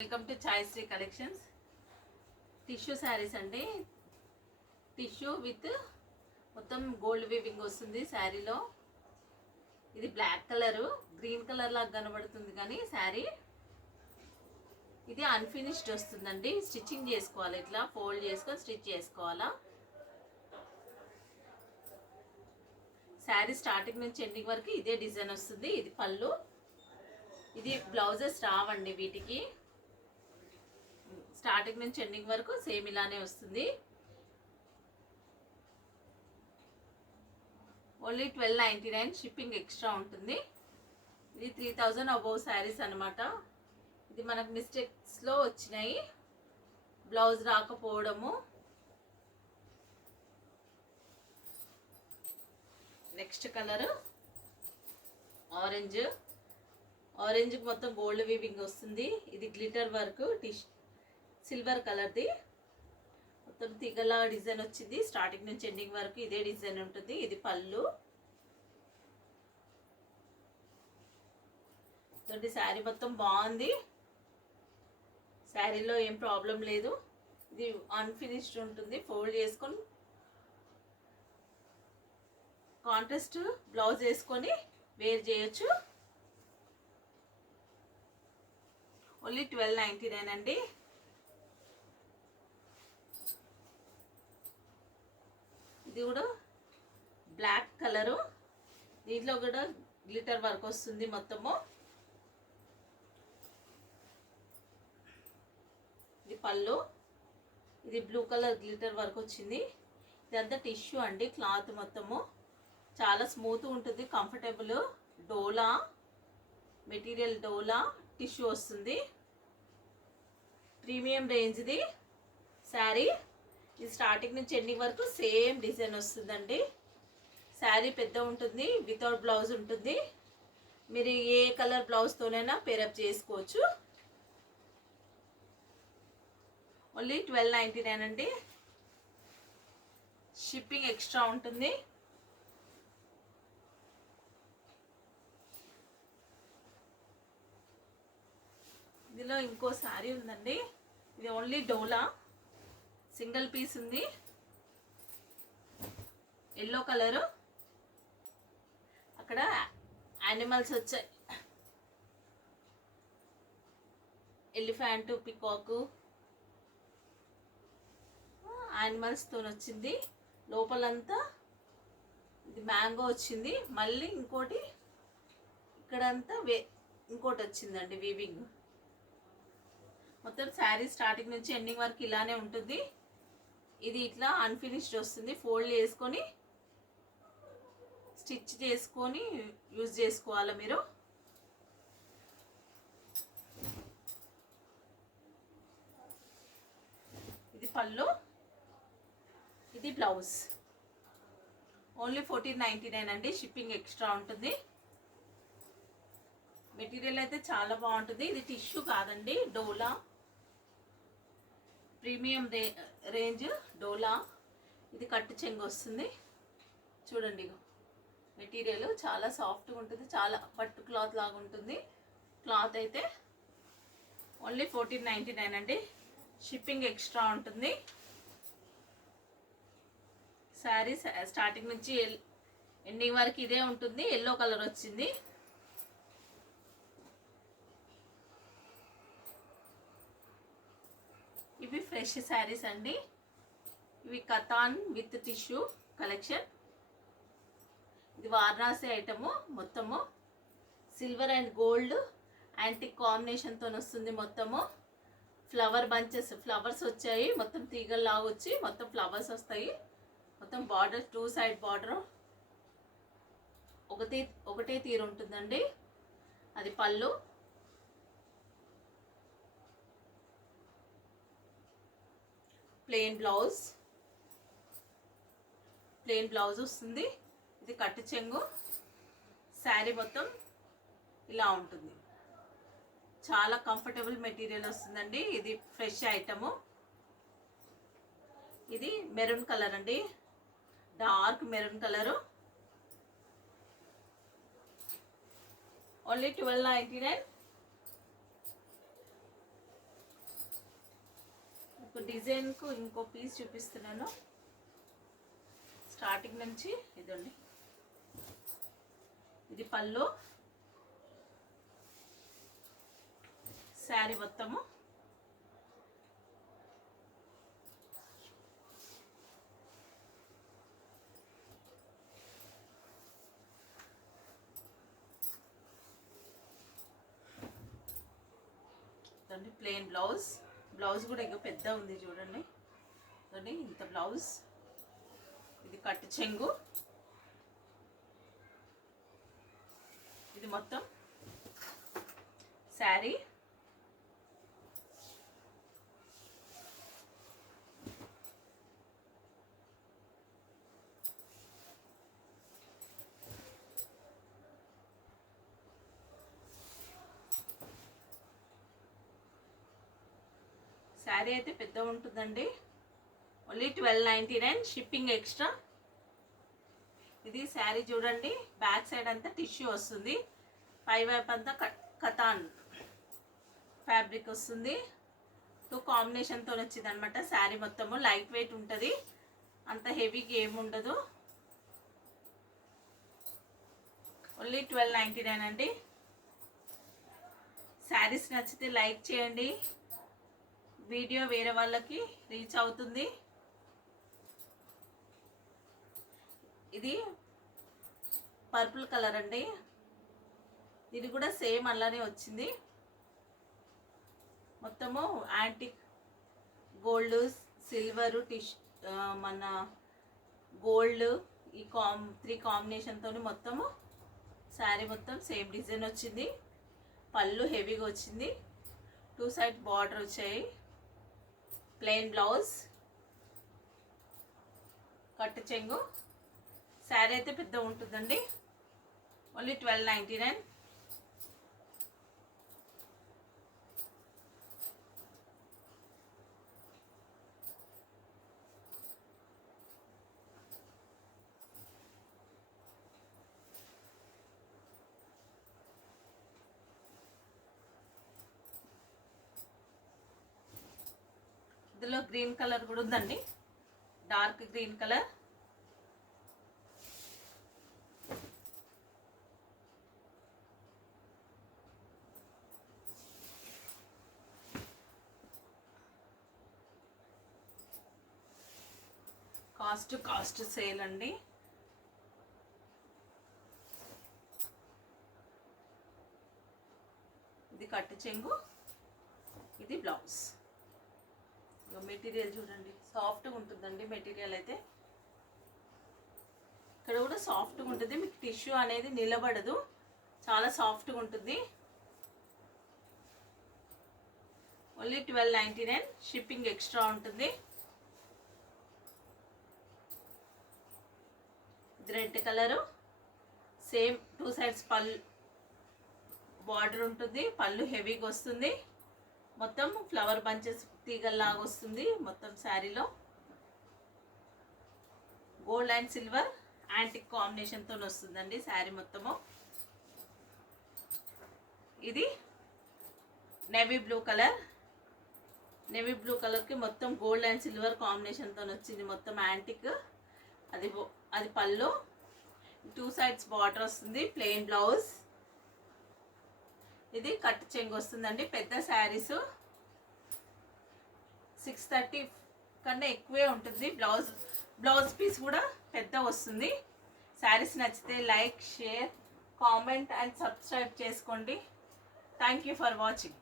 Welcome to Chayashri collections. Tissue saris అండి. Tissue with మొత్తం gold weaving వస్తుంది శారీలో. ఇది బ్లాక్ కలరు, గ్రీన్ కలర్ లాగా కనబడుతుంది కానీ శారీ ఇది అన్ఫినిష్డ్ వస్తుందండి. స్టిచ్చింగ్ చేసుకోవాలి, ఇట్లా ఫోల్డ్ చేసుకొని స్టిచ్ చేసుకోవాలా. శారీ స్టార్టింగ్ నుంచి ఎండింగ్ వరకు ఇదే డిజైన్ వస్తుంది. ఇది పళ్ళు, ఇది బ్లౌజెస్ రావండి వీటికి. స్టార్టింగ్ నుంచి ఎండింగ్ వరకు సేమ్ ఇలానే వస్తుంది. ఓన్లీ 1299, షిప్పింగ్ ఎక్స్ట్రా ఉంటుంది. ఇది 3000 అబౌవ్ శారీస్ అనమాట. ఇది మనకు మిస్టేక్స్లో వచ్చినాయి, బ్లౌజ్ రాకపోవడము. Next colour orange. ఆరెంజ్కి మొత్తం గోల్డ్ వీవింగ్ వస్తుంది. ఇది గ్లిటర్ వర్క్, సిల్వర్ కలర్ది మొత్తం తీగల డిజైన్ వచ్చింది. స్టార్టింగ్ నుంచి ఎండింగ్ వరకు ఇదే డిజైన్ ఉంటుంది. ఇది పళ్ళు. శారీ మొత్తం బాగుంది, శారీలో ఏం ప్రాబ్లం లేదు. ఇది అన్ఫినిష్డ్ ఉంటుంది. ఫోల్డ్ చేసుకొని కాంట్రాస్ట్ బ్లౌజ్ వేసుకొని వేర్ చేయొచ్చు. ఓన్లీ 1299 అండి. ఇది కూడా బ్లాక్ కలరు, దీంట్లో కూడా గ్లిటర్ వర్క్ వస్తుంది మొత్తము. ఇది పళ్ళు, ఇది బ్లూ కలర్ గ్లిటర్ వర్క్ వచ్చింది. ఇదంతా టిష్యూ అండి. క్లాత్ మొత్తము చాలా స్మూత్ ఉంటుంది, కంఫర్టబుల్. డోలా మెటీరియల్, డోలా టిష్యూ వస్తుంది. ప్రీమియం రేంజ్ది శారీ. ఇది స్టార్టింగ్ నుంచి ఎండింగ్ వరకు సేమ్ డిజైన్ వస్తుందండి. శారీ పెద్ద ఉంటుంది, వితౌట్ బ్లౌజ్ ఉంటుంది. మీరు ఏ కలర్ బ్లౌజ్తోనైనా పేరప్ చేసుకోవచ్చు. ఓన్లీ 1299 అండి. షిప్పింగ్ ఎక్స్ట్రా ఉంటుంది. ఇందులో ఇంకో శారీ ఉందండి. ఇది ఓన్లీ డోలా, సింగిల్ పీస్ ఉంది. ఎల్లో కలరు, అక్కడ యానిమల్స్ వచ్చాయి. ఎలిఫెంట్, పికాకు, యానిమల్స్తో వచ్చింది. లోపలంతా ఇది మ్యాంగో వచ్చింది. మళ్ళీ ఇంకోటి ఇక్కడంతా ఇంకోటి వచ్చిందండి వీవింగ్. మొత్తం శారీ స్టార్టింగ్ నుంచి ఎండింగ్ వరకు ఇలానే ఉంటుంది. ఇది ఇట్లా అన్ఫినిష్డ్ వస్తుంది. ఫోల్డ్ చేసుకొని స్టిచ్ చేసుకొని యూజ్ చేసుకోవాలి మీరు. ఇది పళ్ళు, ఇది బ్లౌజ్. ఓన్లీ 1499 అండి. షిప్పింగ్ ఎక్స్ట్రా ఉంటుంది. మెటీరియల్ అయితే చాలా బాగుంటుంది. ఇది టిష్యూ కాదండి, డోలా ప్రీమియం రేంజ్ డోలా. ఇది కట్టు చెంగు వస్తుంది. చూడండి, మెటీరియల్ చాలా సాఫ్ట్గా ఉంటుంది, చాలా పట్టు క్లాత్ లాగా ఉంటుంది. క్లాత్ అయితే ఓన్లీ 1499 అండి. షిప్పింగ్ ఎక్స్ట్రా ఉంటుంది. శారీ స్టార్టింగ్ నుంచి ఎండింగ్ వరకు ఇదే ఉంటుంది. ఎల్లో కలర్ వచ్చింది. ఇవి ఫ్రెష్ శారీస్ అండి. ఇవి కతాన్ విత్ టిష్యూ కలెక్షన్. ఇది వారణాసి ఐటము. మొత్తము సిల్వర్ అండ్ గోల్డ్ యాంటిక్ కాంబినేషన్తో వస్తుంది. మొత్తము ఫ్లవర్ బంచెస్, ఫ్లవర్స్ వచ్చాయి. మొత్తం తీగల్లాగా వచ్చి మొత్తం ఫ్లవర్స్ వస్తాయి. మొత్తం బార్డర్, 2 సైడ్ బార్డర్ ఒకటే తీరు ఉంటుందండి. అది పళ్ళు. ప్లెయిన్ బ్లౌజ్ వస్తుంది. ఇది కట్టు చెంగు. శారీ మొత్తం ఇలా ఉంటుంది. చాలా కంఫర్టబుల్ మెటీరియల్ వస్తుందండి. ఇది ఫ్రెష్ ఐటము. ఇది మెరూన్ కలర్ అండి, డార్క్ మెరూన్ కలరు. ఓన్లీ 1299. డిజైన్కు ఇంకో పీస్ చూపిస్తున్నాను. స్టార్టింగ్ నుంచి ఇదండి, ఇది పళ్ళు, శారీ మొత్తము ప్లెయిన్ బ్లౌజ్. బ్లౌజ్ కూడా ఇంకా పెద్ద ఉంది చూడండి, చూడండి ఇంత బ్లౌజ్. ఇది కట్టు చెంగు, ఇది మొత్తం శారీ. శారీ అయితే పెద్ద ఉంటుందండి. Only 1299, shipping extra. ఇది శారీ చూడండి, బ్యాక్ సైడ్ అంతా టిష్యూ వస్తుంది, పై వైపు అంతా కతాన్ ఫ్యాబ్రిక్ వస్తుంది. 2 కాంబినేషన్తో వచ్చింది అనమాట. శారీ మొత్తము లైట్ వెయిట్ ఉంటుంది, అంత హెవీగా ఏముండదు. ఓన్లీ 1299 అండి. శారీస్ నచ్చితే లైక్ చేయండి, వీడియో వేరే వాళ్ళకి రీచ్ అవుతుంది. ఇది పర్పుల్ కలర్ అండి, ఇది కూడా సేమ్ అలానే వచ్చింది. మొత్తము యాంటిక్ గోల్డ్, సిల్వర్, మన గోల్డ్, ఈ 3 కాంబినేషన్తో మొత్తము శారీ మొత్తం సేమ్ డిజైన్ వచ్చింది. పళ్ళు హెవీగా వచ్చింది, 2 సైడ్ బార్డర్ వచ్చాయి. ప్లెయిన్ బ్లౌజ్, కట్టు చెంగు. శారీ అయితే పెద్ద ఉంటుందండి. ఓన్లీ 1299. ఇందులో గ్రీన్ కలర్ కూడా ఉందండి, dark green colour. Cost sale అండి. ఇది కట్టు చెంగు, ఇది బ్లౌజ్. మెటీరియల్ చూడండి, సాఫ్ట్గా ఉంటుందండి మెటీరియల్ అయితే. ఇక్కడ కూడా సాఫ్ట్గా ఉంటుంది, మీకు టిష్యూ అనేది నిలబడదు, చాలా సాఫ్ట్గా ఉంటుంది. ఓన్లీ 1299, షిప్పింగ్ ఎక్స్ట్రా ఉంటుంది. ఇది రెడ్ కలరు, సేమ్ 2 సైడ్స్ పళ్ళు బార్డర్ ఉంటుంది, పళ్ళు హెవీగా వస్తుంది. మొత్తం ఫ్లవర్ బంచెస్ తీగల్లాగా వస్తుంది. మొత్తం శారీలో గోల్డ్ అండ్ సిల్వర్ యాంటిక్ కాంబినేషన్తో వస్తుందండి శారీ మొత్తము. ఇది navy blue colour, navy blue కలర్కి మొత్తం గోల్డ్ అండ్ సిల్వర్ కాంబినేషన్తో వచ్చింది, మొత్తం యాంటిక్. అది పళ్ళు, 2 సైడ్స్ బార్డర్ వస్తుంది, ప్లెయిన్ బ్లౌజ్. ఇది కట్ చెంగు వస్తుందండి. పెద్ద శారీస్ 630 కన్నా ఎక్కువే ఉంటుంది. బ్లౌజ్ పీస్ కూడా పెద్ద వస్తుంది. శారీస్ నచ్చితే like, share, comment and subscribe చేసుకోండి. Thank you for watching.